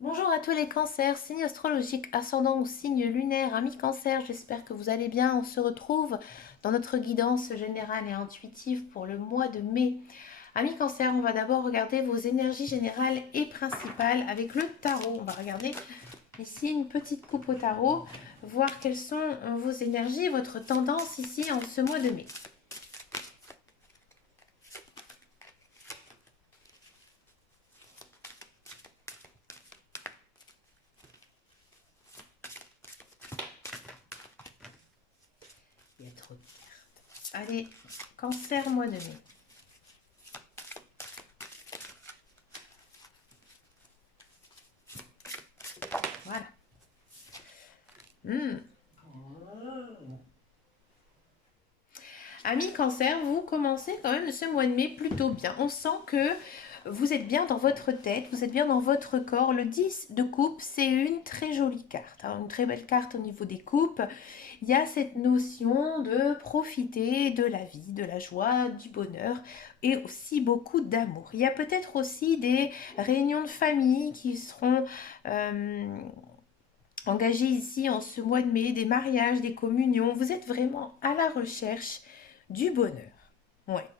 Bonjour à tous les cancers, signe astrologique, ascendant ou signe lunaire, amis cancer, j'espère que vous allez bien. On se retrouve dans notre guidance générale et intuitive pour le mois de mai. Amis cancer, on va d'abord regarder vos énergies générales et principales avec le tarot. On va regarder ici une petite coupe au tarot, voir quelles sont vos énergies, votre tendance ici en ce mois de mai. Il y a trop de cartes. Allez, cancer, mois de mai. Voilà. Amis cancer, vous commencez quand même ce mois de mai plutôt bien. On sent que vous êtes bien dans votre tête, vous êtes bien dans votre corps. Le 10 de coupe, c'est une très jolie carte, hein, une très belle carte au niveau des coupes. Il y a cette notion de profiter de la vie, de la joie, du bonheur et aussi beaucoup d'amour. Il y a peut-être aussi des réunions de famille qui seront engagées ici en ce mois de mai, des mariages, des communions. Vous êtes vraiment à la recherche du bonheur. Ouais.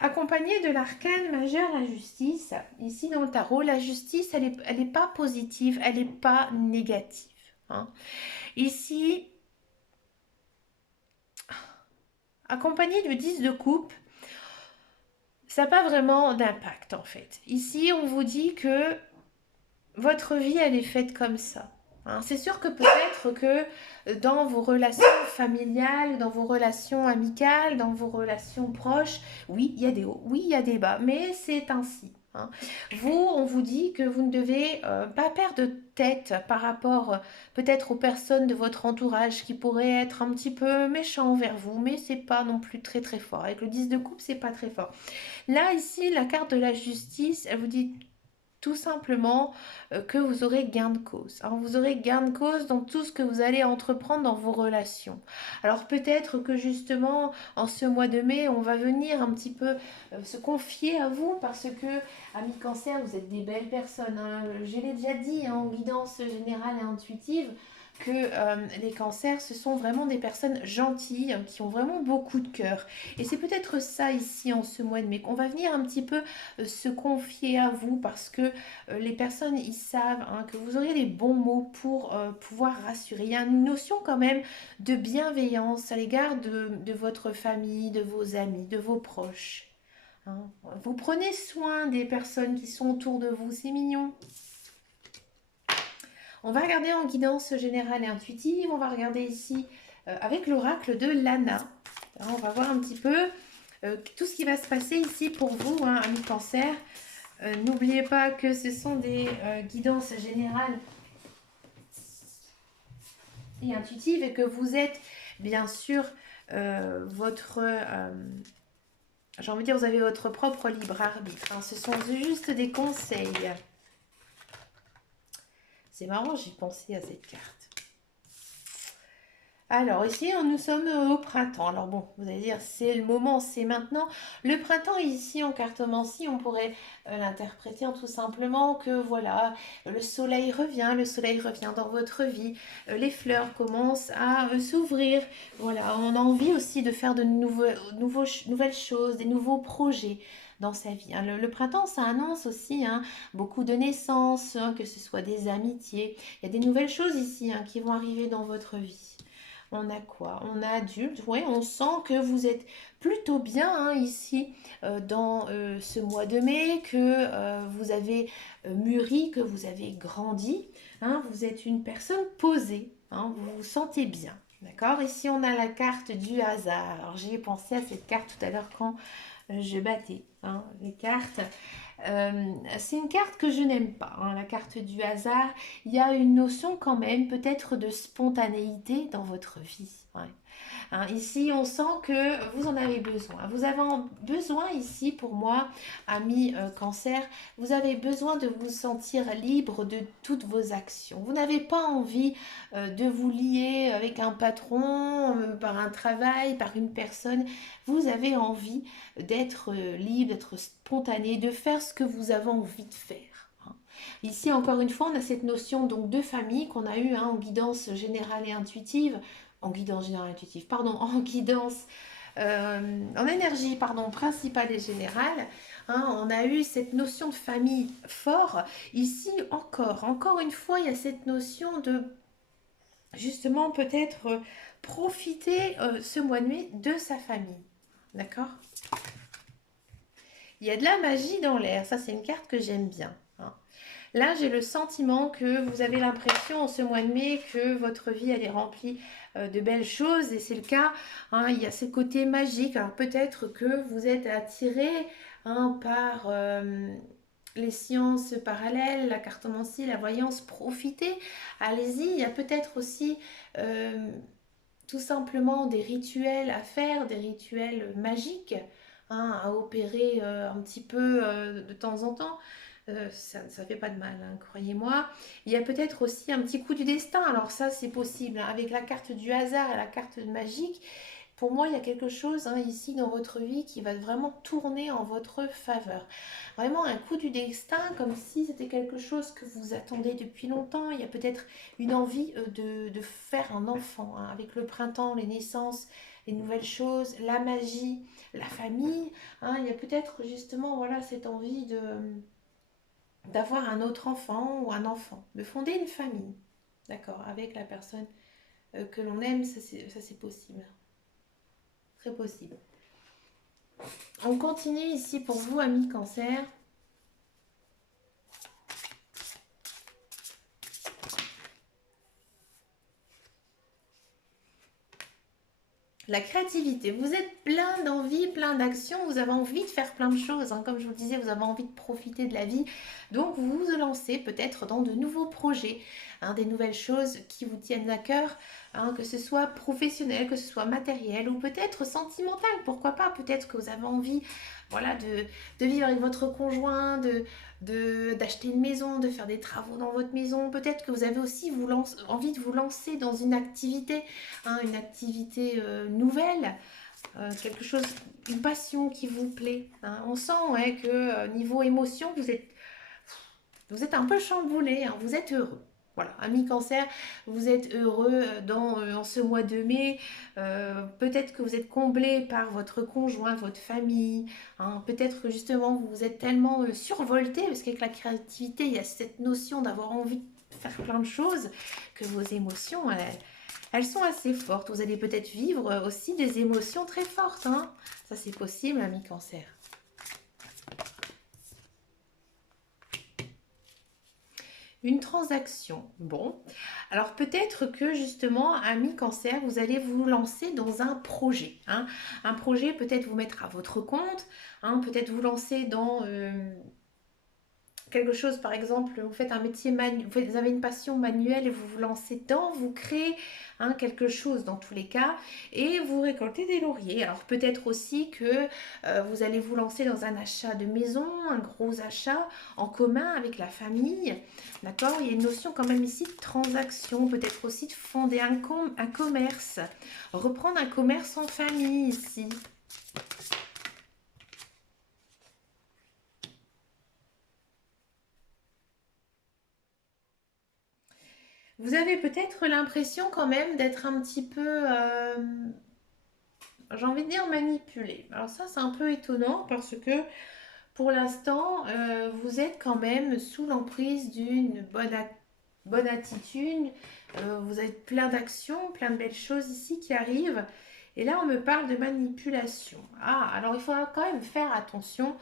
Accompagné de l'arcane majeur, la justice. Ici dans le tarot, la justice, elle est pas positive, elle n'est pas négative, hein. Ici, accompagné du 10 de coupe, ça n'a pas vraiment d'impact en fait. Ici, on vous dit que votre vie, elle est faite comme ça, hein. C'est sûr que peut-être que dans vos relations familiales, dans vos relations amicales, dans vos relations proches, oui, il y a des hauts, oui, il y a des bas, mais c'est ainsi, hein. Vous, on vous dit que vous ne devez pas perdre de tête par rapport peut-être aux personnes de votre entourage qui pourraient être un petit peu méchants envers vous, mais c'est pas non plus très très fort. Avec le 10 de coupe, c'est pas très fort. Là, ici, la carte de la justice, elle vous dit tout simplement que vous aurez gain de cause, hein. Vous aurez gain de cause dans tout ce que vous allez entreprendre dans vos relations. Alors peut-être que justement en ce mois de mai, on va venir un petit peu se confier à vous parce que, amis cancer, vous êtes des belles personnes, hein. Je l'ai déjà dit, hein, en guidance générale et intuitive, que les cancers, ce sont vraiment des personnes gentilles, hein, qui ont vraiment beaucoup de cœur. Et c'est peut-être ça ici en ce mois de mai, qu'on va venir un petit peu se confier à vous parce que les personnes, ils savent, hein, que vous aurez les bons mots pour pouvoir rassurer. Il y a une notion quand même de bienveillance à l'égard de votre famille, de vos amis, de vos proches, hein. Vous prenez soin des personnes qui sont autour de vous, c'est mignon. On va regarder en guidance générale et intuitive, on va regarder ici avec l'oracle de Lana. Alors, on va voir un petit peu tout ce qui va se passer ici pour vous, hein, amis cancer. N'oubliez pas que ce sont des guidances générales et intuitives et que vous êtes bien sûr j'ai envie de dire, vous avez votre propre libre arbitre, hein. Ce sont juste des conseils. C'est marrant, j'ai pensé à cette carte. Alors ici, nous sommes au printemps. Alors bon, vous allez dire, c'est le moment, c'est maintenant. Le printemps ici en cartomancie, on pourrait l'interpréter en tout simplement que voilà, le soleil revient dans votre vie, les fleurs commencent à s'ouvrir. Voilà, on a envie aussi de faire de nouvelles choses, des nouveaux projets dans sa vie, hein. Le printemps, ça annonce aussi, hein, beaucoup de naissances, hein, que ce soit des amitiés. Il y a des nouvelles choses ici, hein, qui vont arriver dans votre vie. On a quoi? On a adulte, ouais, on sent que vous êtes plutôt bien, hein, ici dans ce mois de mai, que vous avez mûri, que vous avez grandi, hein. Vous êtes une personne posée, hein, vous vous sentez bien. D'accord? Ici, on a la carte du hasard. Alors, j'ai pensé à cette carte tout à l'heure quand je battais, hein, les cartes. C'est une carte que je n'aime pas, hein, la carte du hasard. Il y a une notion quand même peut-être de spontanéité dans votre vie. Ouais. Hein, ici, on sent que vous en avez besoin. Vous avez besoin ici, pour moi, ami cancer, vous avez besoin de vous sentir libre de toutes vos actions. Vous n'avez pas envie de vous lier avec un patron, par un travail, par une personne. Vous avez envie d'être libre, d'être spontané, de faire ce que vous avez envie de faire, hein. Ici, encore une fois, on a cette notion donc de famille qu'on a eue en guidance générale et intuitive, en guidance générale et intuitive, pardon, en guidance, en énergie, pardon, principale et générale. On a eu cette notion de famille fort. Ici, encore une fois, il y a cette notion de justement peut-être profiter ce mois de mai de sa famille. D'accord? Il y a de la magie dans l'air. Ça, c'est une carte que j'aime bien. Là, j'ai le sentiment que vous avez l'impression en ce mois de mai que votre vie, elle est remplie de belles choses. Et c'est le cas. Il y a ce côté magique. Alors peut-être que vous êtes attiré par les sciences parallèles, la cartomancie, la voyance. Profitez. Allez-y. Il y a peut-être aussi tout simplement des rituels à faire, des rituels magiques à opérer un petit peu de temps en temps. Ça ne fait pas de mal, croyez-moi. Il y a peut-être aussi un petit coup du destin. Alors ça, c'est possible. Avec la carte du hasard et la carte magique, pour moi, il y a quelque chose ici dans votre vie qui va vraiment tourner en votre faveur. Vraiment un coup du destin, comme si c'était quelque chose que vous attendez depuis longtemps. Il y a peut-être une envie de faire un enfant. Avec le printemps, les naissances, les nouvelles choses, la magie, la famille. Il y a peut-être justement voilà, cette envie d'avoir un autre enfant ou un enfant, de fonder une famille. D'accord, avec la personne que l'on aime, ça c'est possible. Très possible. On continue ici pour vous, amis cancer. La créativité, vous êtes plein d'envie, plein d'actions, vous avez envie de faire plein de choses, comme je vous le disais, vous avez envie de profiter de la vie, donc vous vous lancez peut-être dans de nouveaux projets, des nouvelles choses qui vous tiennent à cœur, que ce soit professionnel, que ce soit matériel ou peut-être sentimental, pourquoi pas, peut-être que vous avez envie voilà, de vivre avec votre conjoint, d'acheter une maison, de faire des travaux dans votre maison, peut-être que vous avez aussi envie de vous lancer dans une activité nouvelle, quelque chose, une passion qui vous plaît. On sent que niveau émotion, vous êtes un peu chamboulé, vous êtes heureux. Voilà, ami cancer, vous êtes heureux en ce mois de mai. Peut-être que vous êtes comblé par votre conjoint, votre famille. Peut-être que justement vous êtes tellement survolté, parce qu'avec la créativité, il y a cette notion d'avoir envie de faire plein de choses, que vos émotions, elles sont assez fortes. Vous allez peut-être vivre aussi des émotions très fortes. Ça, c'est possible, ami cancer. Une transaction. Bon, alors peut-être que justement, ami cancer, vous allez vous lancer dans un projet. Un projet peut-être vous mettre à votre compte, peut-être vous lancer dans quelque chose, par exemple, vous faites un métier vous avez une passion manuelle et vous vous lancez dedans, vous créez quelque chose dans tous les cas et vous récoltez des lauriers. Alors peut-être aussi que vous allez vous lancer dans un achat de maison, un gros achat en commun avec la famille. D'accord? Il y a une notion quand même ici de transaction, peut-être aussi de fonder un commerce, reprendre un commerce en famille ici. Vous avez peut-être l'impression quand même d'être un petit peu, j'ai envie de dire, manipulé. Alors ça, c'est un peu étonnant parce que pour l'instant, vous êtes quand même sous l'emprise d'une bonne attitude. Vous avez plein d'actions, plein de belles choses ici qui arrivent. Et là, on me parle de manipulation. Ah, alors il faudra quand même faire attention.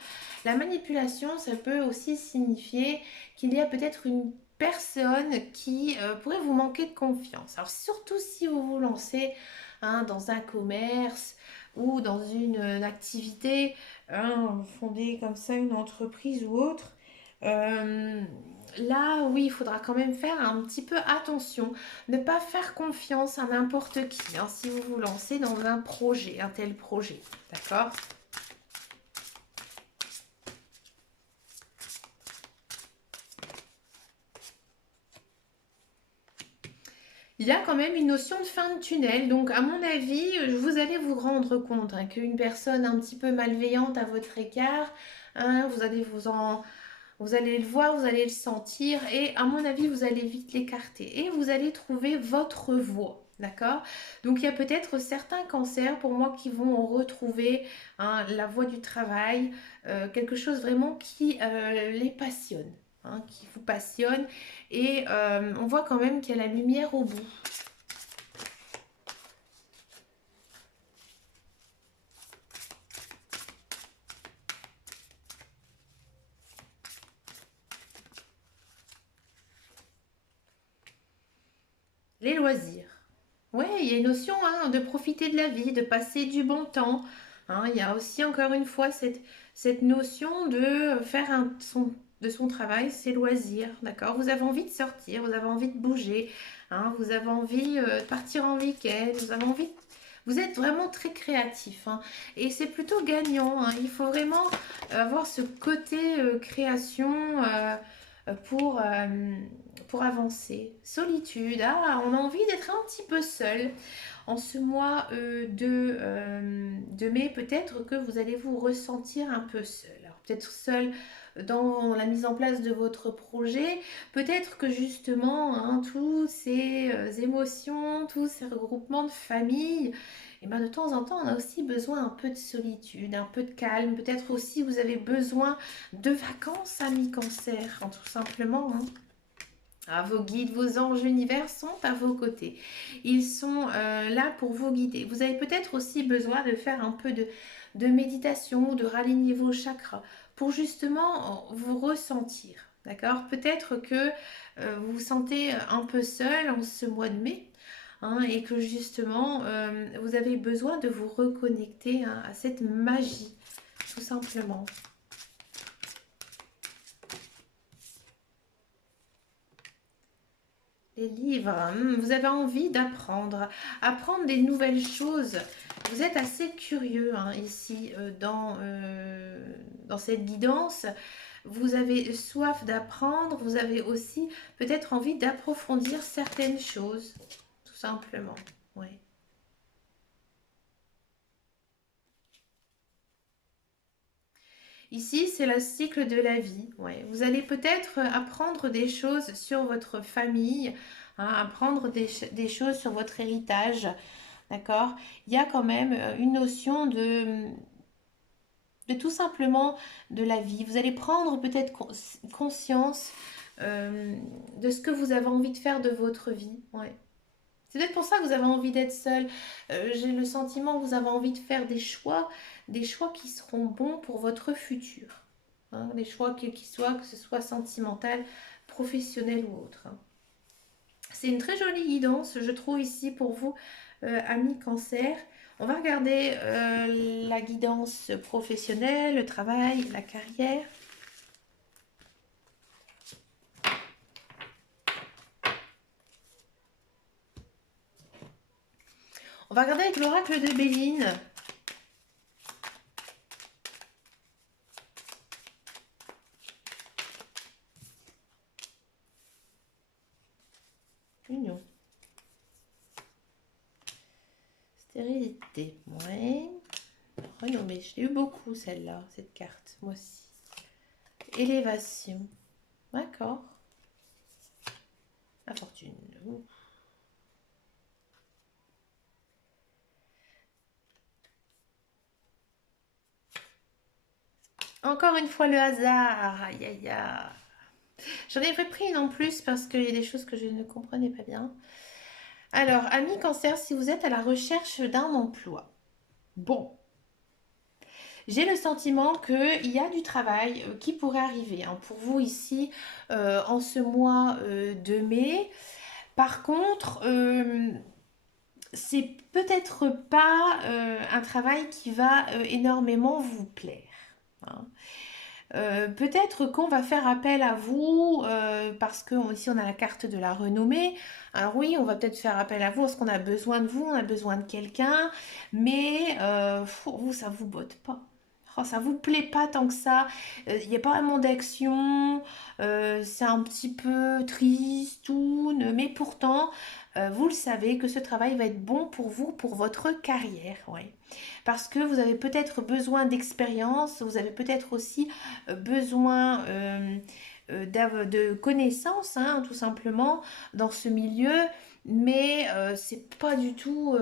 La manipulation, ça peut aussi signifier qu'il y a peut-être une personne qui pourrait vous manquer de confiance. Alors surtout si vous vous lancez dans un commerce ou dans une activité, fonder comme ça une entreprise ou autre. Euh, Là, oui, il faudra quand même faire un petit peu attention. Ne pas faire confiance à n'importe qui si vous vous lancez dans un projet, un tel projet. D'accord? Il y a quand même une notion de fin de tunnel. Donc, à mon avis, vous allez vous rendre compte qu'une personne un petit peu malveillante à votre égard, vous allez Vous allez le voir, vous allez le sentir et à mon avis, vous allez vite l'écarter et vous allez trouver votre voie. D'accord? Donc il y a peut-être certains cancers pour moi qui vont retrouver hein, la voie du travail, quelque chose vraiment qui les passionne, hein, qui vous passionne et on voit quand même qu'il y a la lumière au bout. Les loisirs. Oui, il y a une notion hein, de profiter de la vie, de passer du bon temps. Hein. Il y a aussi encore une fois cette notion de faire de son travail ses loisirs. D'accord? Vous avez envie de sortir, vous avez envie de bouger, hein, vous avez envie de partir en week-end, vous avez envie vous êtes vraiment très créatif hein, et c'est plutôt gagnant. Hein. Il faut vraiment avoir ce côté création pour, pour avancer. Solitude, ah, on a envie d'être un petit peu seul. En ce mois de mai, peut-être que vous allez vous ressentir un peu seul. Alors peut-être seul dans la mise en place de votre projet, peut-être que justement, hein, tous ces émotions, tous ces regroupements de famille, et ben de temps en temps, on a aussi besoin un peu de solitude, un peu de calme. Peut-être aussi vous avez besoin de vacances, amis cancer, hein, tout simplement. Hein. Ah, vos guides, vos anges univers sont à vos côtés. Ils sont là pour vous guider. Vous avez peut-être aussi besoin de faire un peu de méditation, de raligner vos chakras pour justement vous ressentir. D'accord? Peut-être que vous vous sentez un peu seul en ce mois de mai. Hein, et que justement vous avez besoin de vous reconnecter hein, à cette magie, tout simplement. Les livres, vous avez envie d'apprendre, apprendre des nouvelles choses. Vous êtes assez curieux hein, ici dans cette guidance. Vous avez soif d'apprendre, vous avez aussi peut-être envie d'approfondir certaines choses, tout simplement. Ouais. Ici, c'est le cycle de la vie. Ouais. Vous allez peut-être apprendre des choses sur votre famille, hein, apprendre des choses sur votre héritage. D'accord? Il y a quand même une notion de tout simplement de la vie. Vous allez prendre peut-être conscience euh, de ce que vous avez envie de faire de votre vie. Ouais. C'est peut-être pour ça que vous avez envie d'être seul. J'ai le sentiment que vous avez envie de faire des choix qui seront bons pour votre futur. Hein, des choix qui soient, que ce soit sentimental, professionnel ou autre. Hein. C'est une très jolie guidance, je trouve, ici pour vous, amis cancer. On va regarder la guidance professionnelle, le travail, la carrière. On va regarder avec l'oracle de Béline. Union. Stérilité. Ouais. Renommée. Je l'ai eu beaucoup celle-là, cette carte. Moi aussi. Élévation. D'accord. La fortune. Ouh. Encore une fois le hasard. Aïe aïe aïe. J'en ai pris une en plus parce qu'il y a des choses que je ne comprenais pas bien. Alors, amis cancer, si vous êtes à la recherche d'un emploi. Bon, j'ai le sentiment qu'il y a du travail qui pourrait arriver hein, pour vous ici en ce mois de mai. Par contre, c'est peut-être pas un travail qui va énormément vous plaire. Hein. Peut-être qu'on va faire appel à vous parce que ici on a la carte de la renommée. Alors oui, on va peut-être faire appel à vous parce qu'on a besoin de vous, on a besoin de quelqu'un, mais vous ça vous botte pas. oh, ça vous plaît pas tant que ça, il n'y a pas vraiment d'action, c'est un petit peu tristoun, mais pourtant, vous le savez que ce travail va être bon pour vous, pour votre carrière, ouais. Parce que vous avez peut-être besoin d'expérience, vous avez peut-être aussi besoin de connaissances, hein, tout simplement, dans ce milieu, mais c'est pas du tout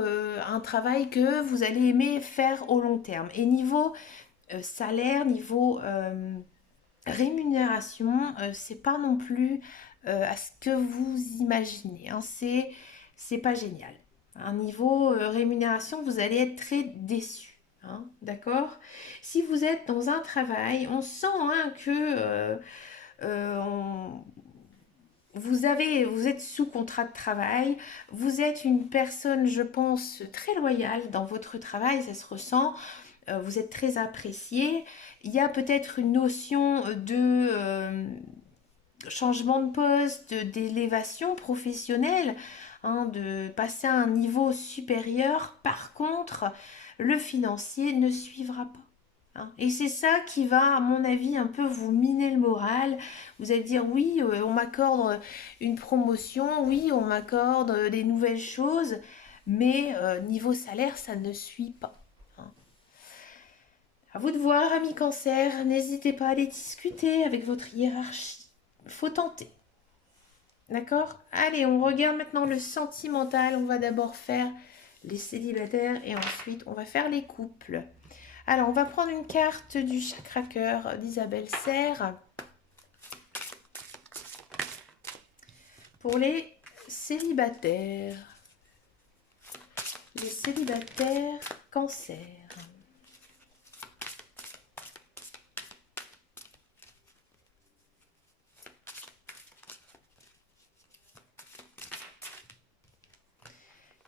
un travail que vous allez aimer faire au long terme. Et niveau salaire, niveau rémunération, c'est pas non plus à ce que vous imaginez, hein. C'est pas génial. Un niveau rémunération, vous allez être très déçu. Hein, d'accord? Si vous êtes dans un travail, on sent hein, que on- vous êtes sous contrat de travail, vous êtes une personne, je pense, très loyale dans votre travail, ça se ressent, vous êtes très apprécié. Il y a peut-être une notion de changement de poste, d'élévation professionnelle, hein, de passer à un niveau supérieur. Par contre, le financier ne suivra pas. Hein. Et c'est ça qui va, à mon avis, un peu vous miner le moral. Vous allez dire, oui, on m'accorde une promotion, oui, on m'accorde des nouvelles choses, mais niveau salaire, ça ne suit pas. Hein. À vous de voir, ami cancer, n'hésitez pas à les discuter avec votre hiérarchie. Faut tenter. D'accord? Allez, on regarde maintenant le sentimental. On va d'abord faire les célibataires et ensuite on va faire les couples. Alors, on va prendre une carte du chakra cœur d'Isabelle Serre pour les célibataires. Les célibataires cancer.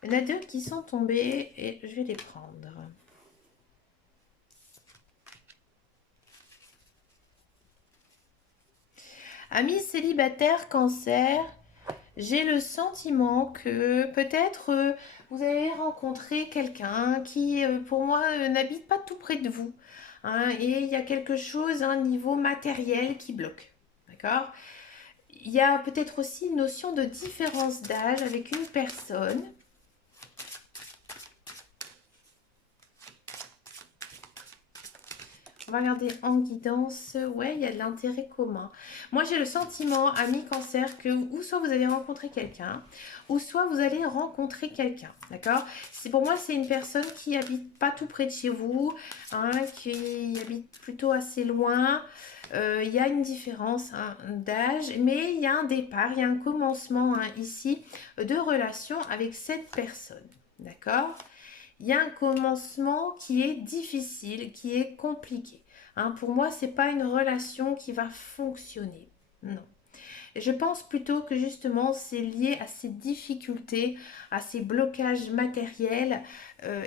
Il y en a deux qui sont tombés et je vais les prendre. Amis célibataires cancer, j'ai le sentiment que peut-être vous allez rencontrer quelqu'un qui, pour moi, n'habite pas tout près de vous. Hein, et il y a quelque chose, un niveau matériel qui bloque. D'accord? Il y a peut-être aussi une notion de différence d'âge avec une personne. On va regarder en guidance. Ouais, il y a de l'intérêt commun. Moi, j'ai le sentiment, ami cancer, que ou soit vous allez rencontrer quelqu'un, ou soit vous allez rencontrer quelqu'un. D'accord? C'est pour moi, c'est une personne qui habite pas tout près de chez vous, hein, qui habite plutôt assez loin. Il y a une différence hein, d'âge, mais il y a un départ, il y a un commencement hein, ici de relation avec cette personne. D'accord? Il y a un commencement qui est difficile, qui est compliqué. Hein, pour moi, c'est pas une relation qui va fonctionner. Non. Et je pense plutôt que justement c'est lié à ces difficultés, à ces blocages matériels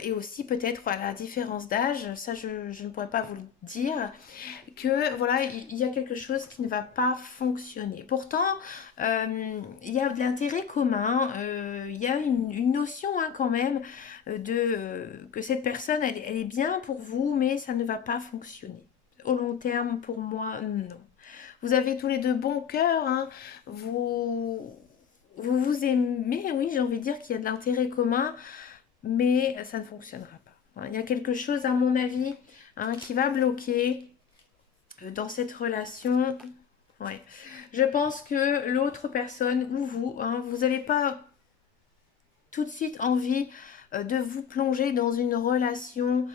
et aussi peut-être à la différence d'âge. Ça, je ne pourrais pas vous le dire que voilà, il y a quelque chose qui ne va pas fonctionner. Pourtant, il y a de l'intérêt commun, il y a une notion hein, quand même que cette personne, elle est bien pour vous, mais ça ne va pas fonctionner. Au long terme, pour moi, non. Vous avez tous les deux bon cœur, hein, vous aimez, oui, j'ai envie de dire qu'il y a de l'intérêt commun, mais ça ne fonctionnera pas. Hein. Il y a quelque chose, à mon avis, hein, qui va bloquer dans cette relation. Ouais. Je pense que l'autre personne ou vous, hein, vous n'avez pas tout de suite envie de vous plonger dans une relation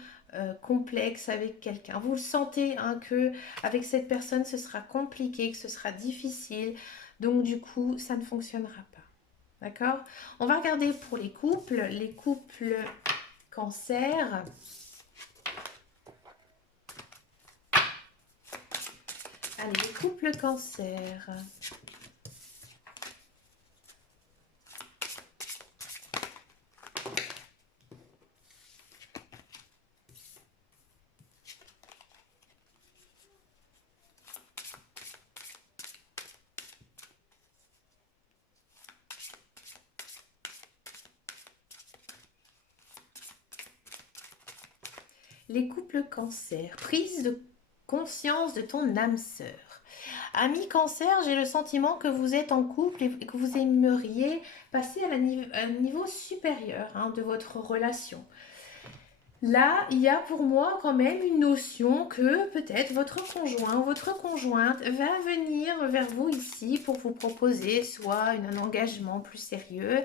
complexe avec quelqu'un. Vous le sentez hein, que avec cette personne ce sera compliqué, que ce sera difficile. Donc du coup, ça ne fonctionnera pas. D'accord? On va regarder pour les couples. Les couples cancer. Allez, les couples cancer. Les couples cancer, prise de conscience de ton âme sœur. Ami cancer, j'ai le sentiment que vous êtes en couple et que vous aimeriez passer à un niveau supérieur de votre relation. Là, il y a pour moi quand même une notion que peut-être votre conjoint ou votre conjointe va venir vers vous ici pour vous proposer soit un engagement plus sérieux,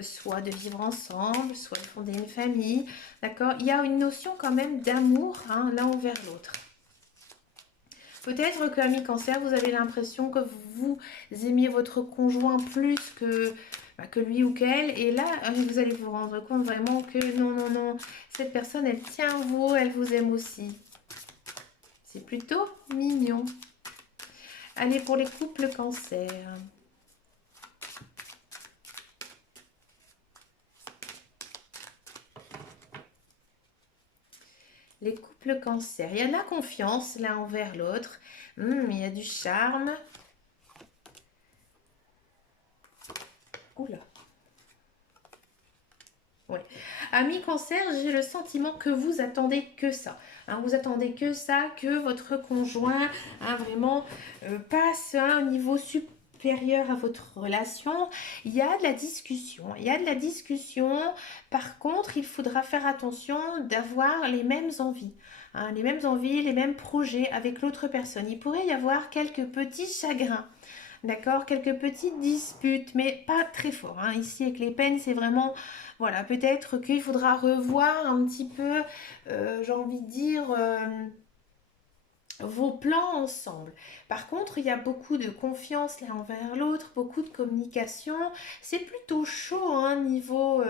soit de vivre ensemble, soit de fonder une famille. D'accord? Il y a une notion quand même d'amour l'un envers l'autre. Peut-être que, ami cancer, vous avez l'impression que vous aimiez votre conjoint plus que lui ou qu'elle. Et là, vous allez vous rendre compte vraiment que non, non, non, cette personne, elle tient à vous, elle vous aime aussi. C'est plutôt mignon. Allez, pour les couples cancer. Les couples cancer. Il y a de la confiance l'un envers l'autre. Il y a du charme. Oula. Ouais. Ami cancer, j'ai le sentiment que vous attendez que ça. Vous attendez que ça, que votre conjoint vraiment passe à un niveau supérieur à votre relation. Il y a de la discussion. Il y a de la discussion. Par contre, il faudra faire attention d'avoir les mêmes envies. Les mêmes envies, les mêmes projets avec l'autre personne. Il pourrait y avoir quelques petits chagrins. D'accord, quelques petites disputes, mais pas très fort. Ici, avec les peines, c'est vraiment, voilà, peut-être qu'il faudra revoir un petit peu, j'ai envie de dire, vos plans ensemble. Par contre, il y a beaucoup de confiance l'un envers l'autre, beaucoup de communication. C'est plutôt chaud, niveau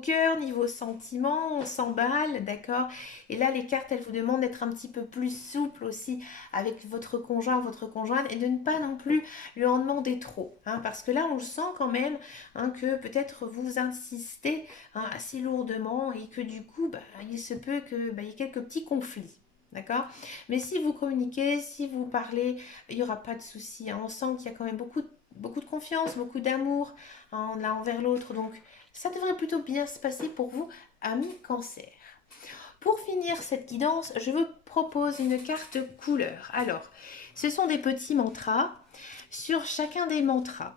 cœur, niveau sentiment, on s'emballe, d'accord? Et là, les cartes, elles vous demandent d'être un petit peu plus souple aussi avec votre conjoint, votre conjointe, et de ne pas non plus lui en demander trop, parce que là, on le sent quand même, que peut-être vous insistez assez lourdement et que du coup, il se peut qu'il y ait quelques petits conflits. D'accord? Mais si vous communiquez, si vous parlez, il n'y aura pas de souci. On sent qu'il y a quand même beaucoup de confiance, beaucoup d'amour l'un envers l'autre. Donc, ça devrait plutôt bien se passer pour vous, amis cancer. Pour finir cette guidance, je vous propose une carte couleur. Alors, ce sont des petits mantras. Sur chacun des mantras,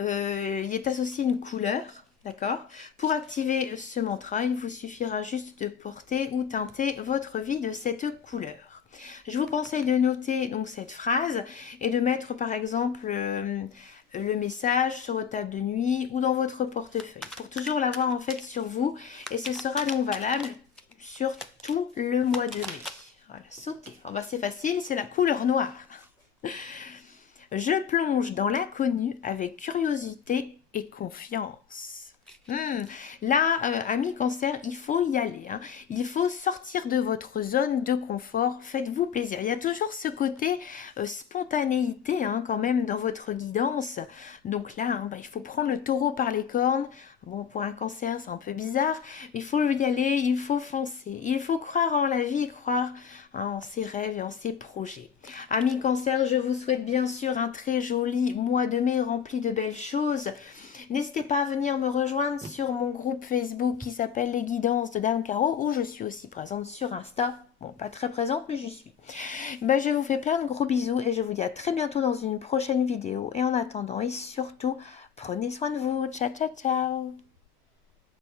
il est associé une couleur. D'accord? Pour activer ce mantra, il vous suffira juste de porter ou teinter votre vie de cette couleur. Je vous conseille de noter donc cette phrase et de mettre par exemple le message sur votre table de nuit ou dans votre portefeuille pour toujours l'avoir en fait sur vous, et ce sera donc valable sur tout le mois de mai. Voilà, sauter. C'est facile, c'est la couleur noire. Je plonge dans l'inconnu avec curiosité et confiance. Là, ami cancer, il faut y aller. Il faut sortir de votre zone de confort. Faites-vous plaisir. Il y a toujours ce côté spontanéité quand même dans votre guidance. Donc là, il faut prendre le taureau par les cornes. Bon, pour un cancer, c'est un peu bizarre. Il faut y aller, il faut foncer. Il faut croire en la vie, croire en ses rêves et en ses projets. Ami cancer, je vous souhaite bien sûr un très joli mois de mai rempli de belles choses. N'hésitez pas à venir me rejoindre sur mon groupe Facebook qui s'appelle Les Guidances de Dame Caro, où je suis aussi présente sur Insta. Bon, pas très présente, mais j'y suis. Je vous fais plein de gros bisous et je vous dis à très bientôt dans une prochaine vidéo. Et en attendant, et surtout, prenez soin de vous. Ciao, ciao, ciao.